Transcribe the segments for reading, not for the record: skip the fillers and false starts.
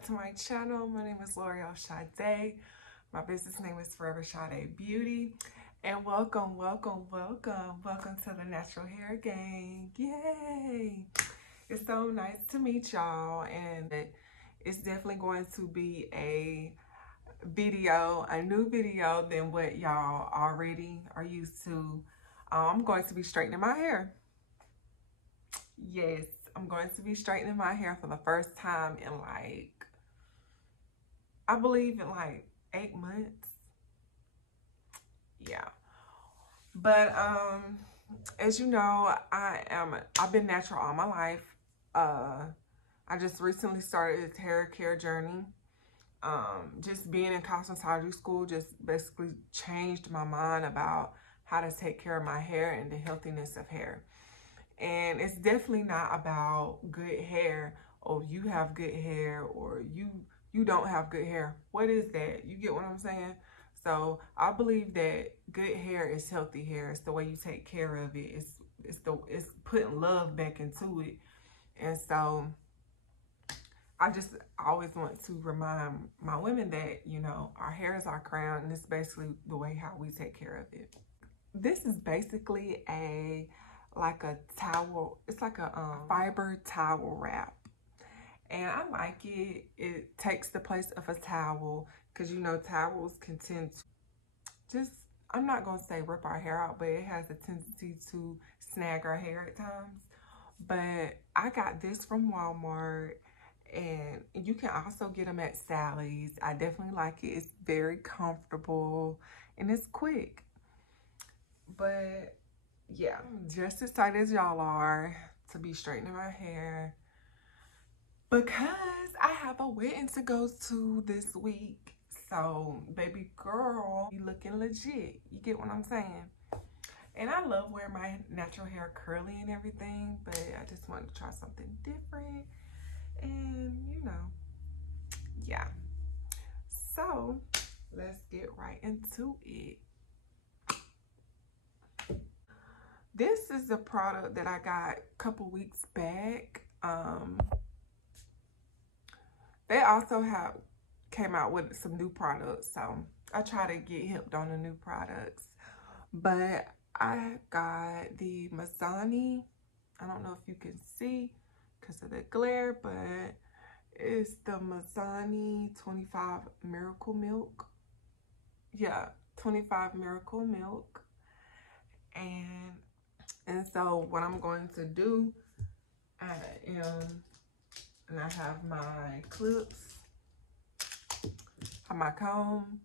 back to my channel. My name is L'Oreal Sade. My business name is Forever Sade Beauty. And welcome to the Natural Hair Gang. Yay! It's so nice to meet y'all, and it's definitely going to be a new video than what y'all already are used to. I'm going to be straightening my hair. Yes, I'm going to be straightening my hair for the first time in I believe in 8 months. Yeah. But as you know, I've been natural all my life. I just recently started this hair care journey. Just being in cosmetology school just basically changed my mind about how to take care of my hair and the healthiness of hair. And it's definitely not about good hair, or you have good hair, or you don't have good hair. What is that? You get what I'm saying? So I believe that good hair is healthy hair. It's the way you take care of it. It's putting love back into it. And so I always want to remind my women that, you know, our hair is our crown, and it's basically the way how we take care of it. This is basically a towel. It's like a fiber towel wrap, and I like it. It takes the place of a towel, because you know towels can tend to I'm not gonna say rip our hair out, but it has a tendency to snag our hair at times. But I got this from Walmart, and you can also get them at Sally's. I definitely like it. It's very comfortable and it's quick. But yeah, I'm just as excited as y'all are to be straightening my hair, because I have a wedding to go to this week. So baby girl, you looking legit. You get what I'm saying? And I love wearing my natural hair curly and everything, but I just wanted to try something different. And you know, yeah. So let's get right into it. This is a product that I got a couple weeks back. They also came out with some new products, so I try to get hipped on the new products. But I got the Mazani. I don't know if you can see because of the glare, but it's the Mazani 25 Miracle Milk. Yeah, 25 Miracle Milk. And so what I'm going to do, I have my clips, have my comb,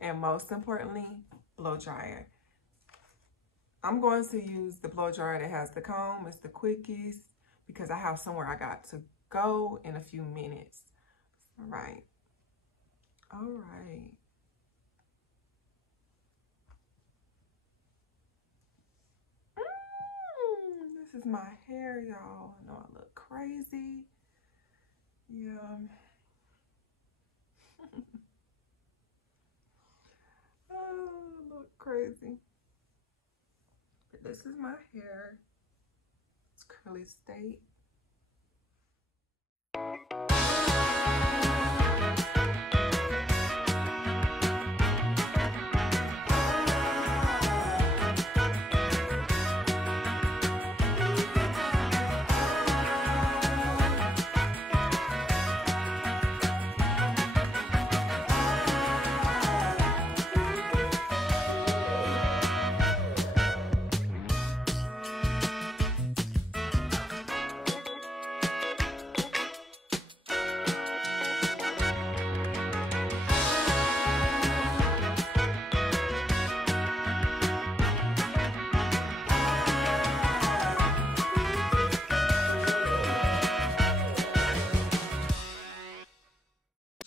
and most importantly, blow dryer. I'm going to use the blow dryer that has the comb. It's the quickest because I have somewhere I got to go in a few minutes. All right. This is my hair, y'all. I know I look crazy. Yeah. Oh, I look crazy. But this is my hair. It's curly state.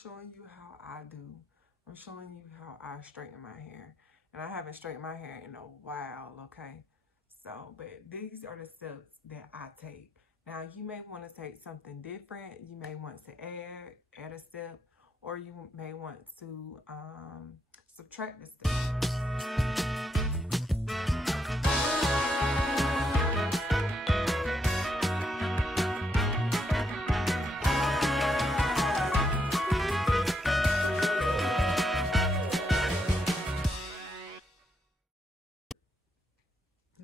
Showing you how I do. I'm showing you how I straighten my hair. And I haven't straightened my hair in a while, okay? So, but these are the steps that I take. Now, you may want to take something different. You may want to add a step, or you may want to subtract a step.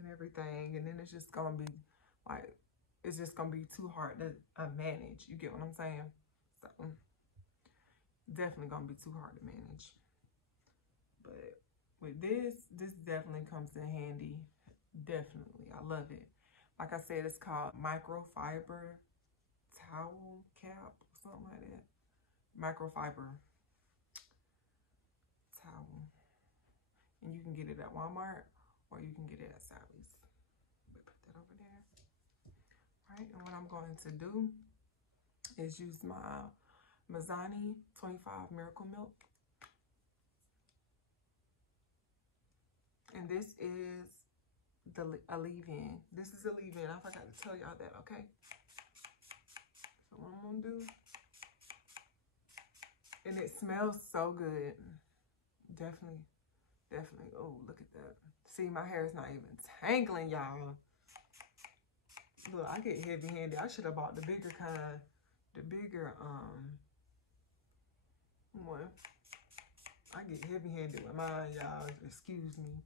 and everything. And then it's just gonna be like, it's just gonna be too hard to manage. You get what I'm saying? So definitely gonna be too hard to manage. But with this definitely comes in handy. Definitely, I love it. Like I said, it's called microfiber towel cap or something like that. Microfiber towel. And you can get it at Walmart or you can get it at Sally's. Put that over there. All right, and what I'm going to do is use my Mazzani 25 Miracle Milk. And this is a leave-in. This is a leave-in. I forgot to tell y'all that, okay? So what I'm gonna do, and it smells so good. Definitely. Oh, look at that. See, my hair is not even tangling, y'all. Look, I get heavy-handed. I should have bought the bigger kind. The bigger, one. I get heavy-handed with mine, y'all. Excuse me.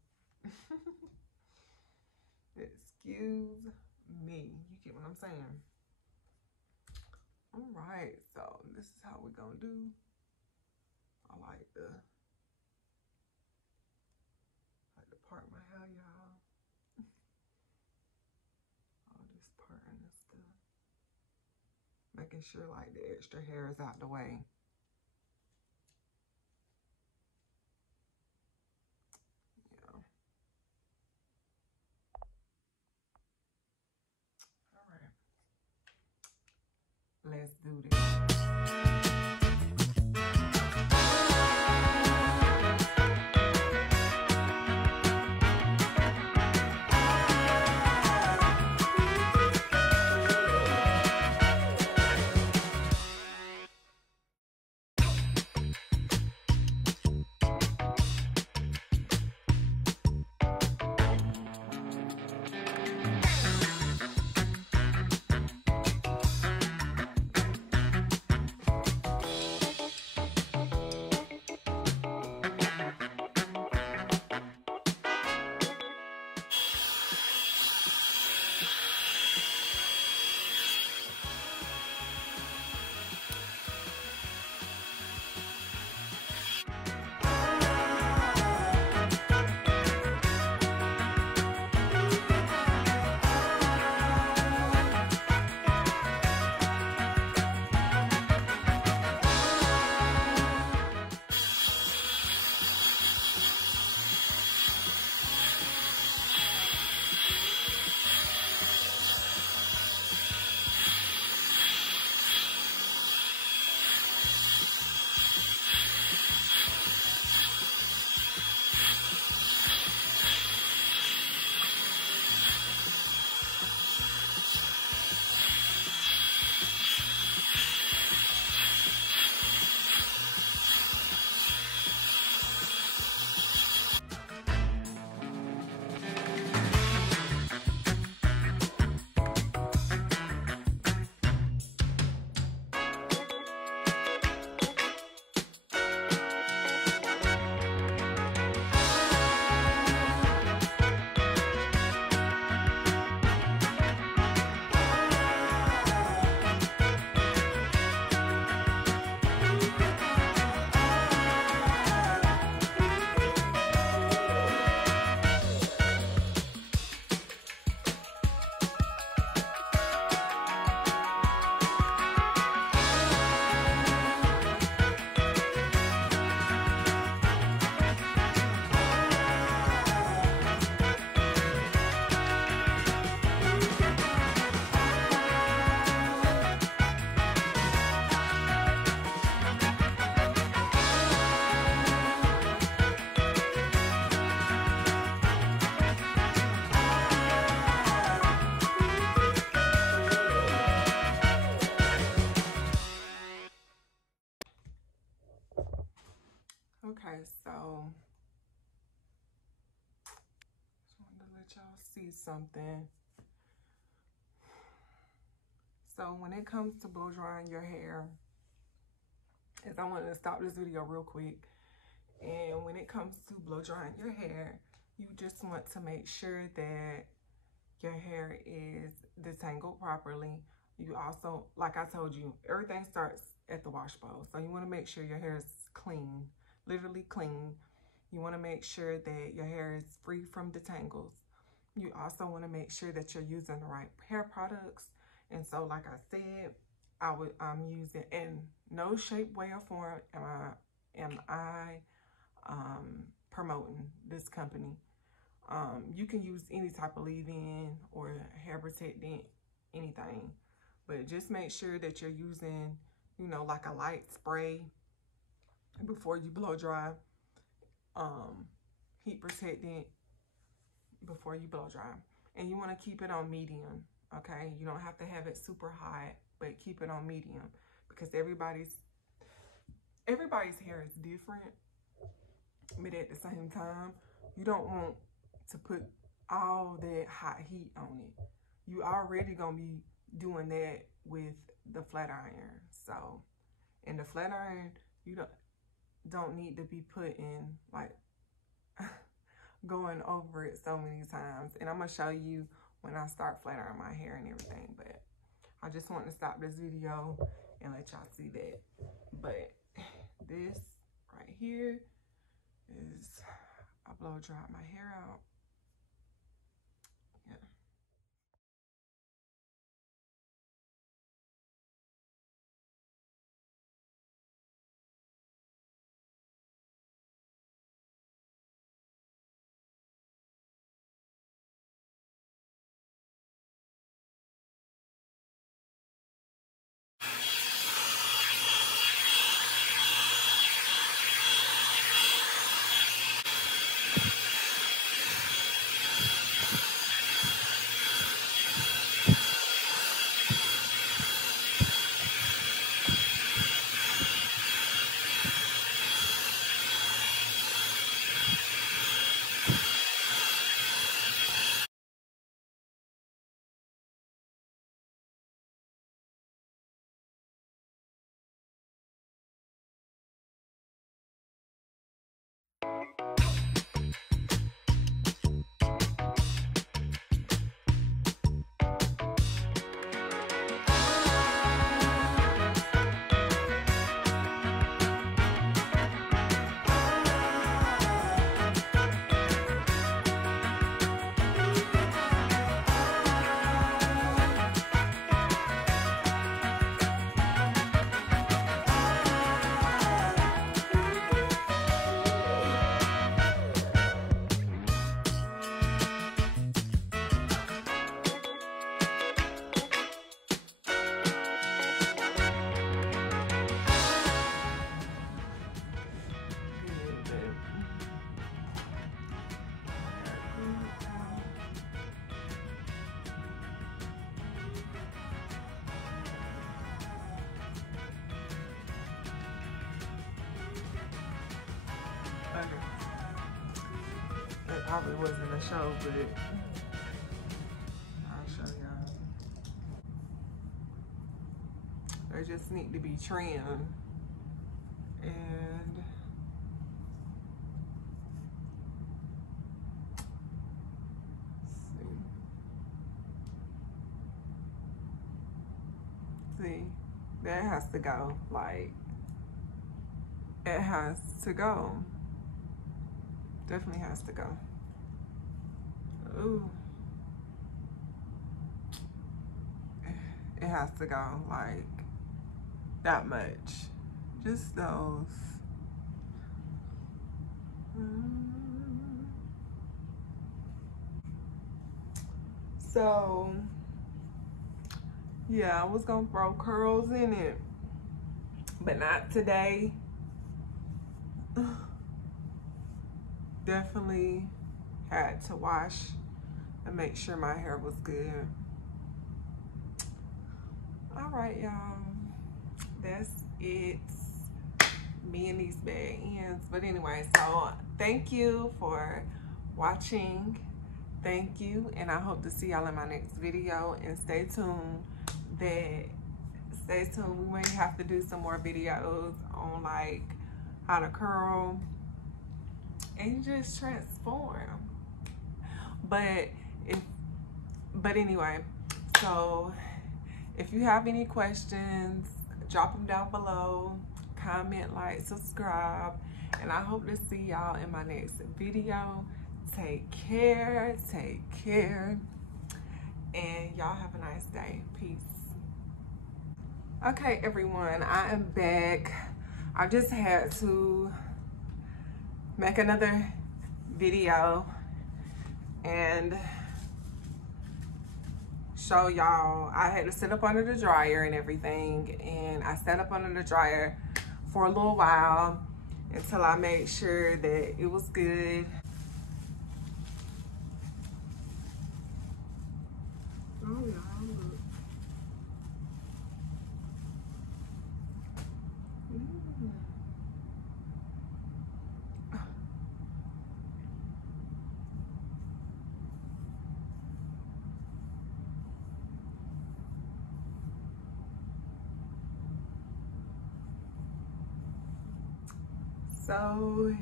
Excuse me. You get what I'm saying? All right, so this is how we're gonna do. I like to part my hair, y'all. All this parting and stuff. Making sure like the extra hair is out the way. Yeah. All right. Let's do this. Okay, so just wanted to let y'all see something. So when it comes to blow drying your hair, is I wanted to stop this video real quick. And when it comes to blow drying your hair, you just want to make sure that your hair is detangled properly. You also, like I told you, everything starts at the wash bowl. So you want to make sure your hair is clean, literally clean. You want to make sure that your hair is free from detangles. You also want to make sure that you're using the right hair products. And so, like I said, I'm using, in no shape, way, or form am I promoting this company. You can use any type of leave-in or hair protectant, anything. But just make sure that you're using, you know, like a light spray before you blow dry. Heat protectant before you blow dry. And you want to keep it on medium, okay? You don't have to have it super hot, but keep it on medium because everybody's hair is different. But at the same time, you don't want to put all that hot heat on it. You already gonna be doing that with the flat iron. So, in the flat iron, you don't need to be putting, like, going over it so many times. And I'm gonna show you when I start flat iron my hair and everything. But I just want to stop this video and let y'all see that. But this right here is, I blow dry my hair out. Yeah. It probably wasn't a show, but I'll show y'all. They just need to be trimmed. And see, that has to go. Like, it has to go. Definitely has to go. Ooh. It has to go, like, that much. Just those. So, yeah, I was gonna throw curls in it, but not today. Definitely had to wash and make sure my hair was good. All right, y'all, that's it. Me and these bad ends. But anyway, so thank you for watching. Thank you, and I hope to see y'all in my next video. And stay tuned. We may have to do some more videos on like how to curl and just transform. But if but anyway, so if you have any questions, drop them down below. Comment, like, subscribe, and I hope to see y'all in my next video. Take care, and y'all have a nice day. Peace. Okay, everyone, I am back. I just had to make another video and show y'all. I had to sit up under the dryer and everything, and I sat up under the dryer for a little while until I made sure that it was good. Oh, yeah. So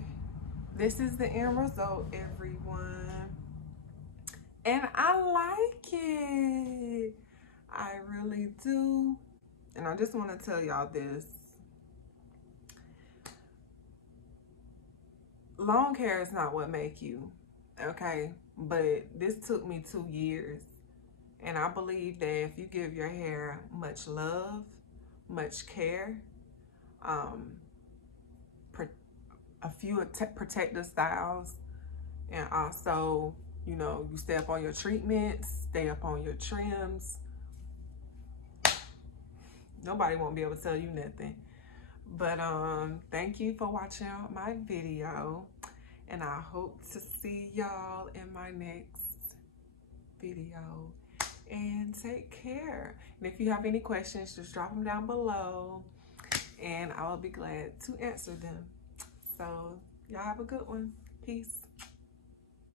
this is the end result, everyone, and I like it. I really do. And I just want to tell y'all this. Long hair is not what make you, okay? But this took me 2 years. And I believe that if you give your hair much love, much care, a few protective styles, and also, you know, you stay up on your treatments, stay up on your trims, nobody won't be able to tell you nothing. But thank you for watching my video, and I hope to see y'all in my next video. And take care. And if you have any questions, just drop them down below, and I will be glad to answer them. So y'all have a good one. Peace.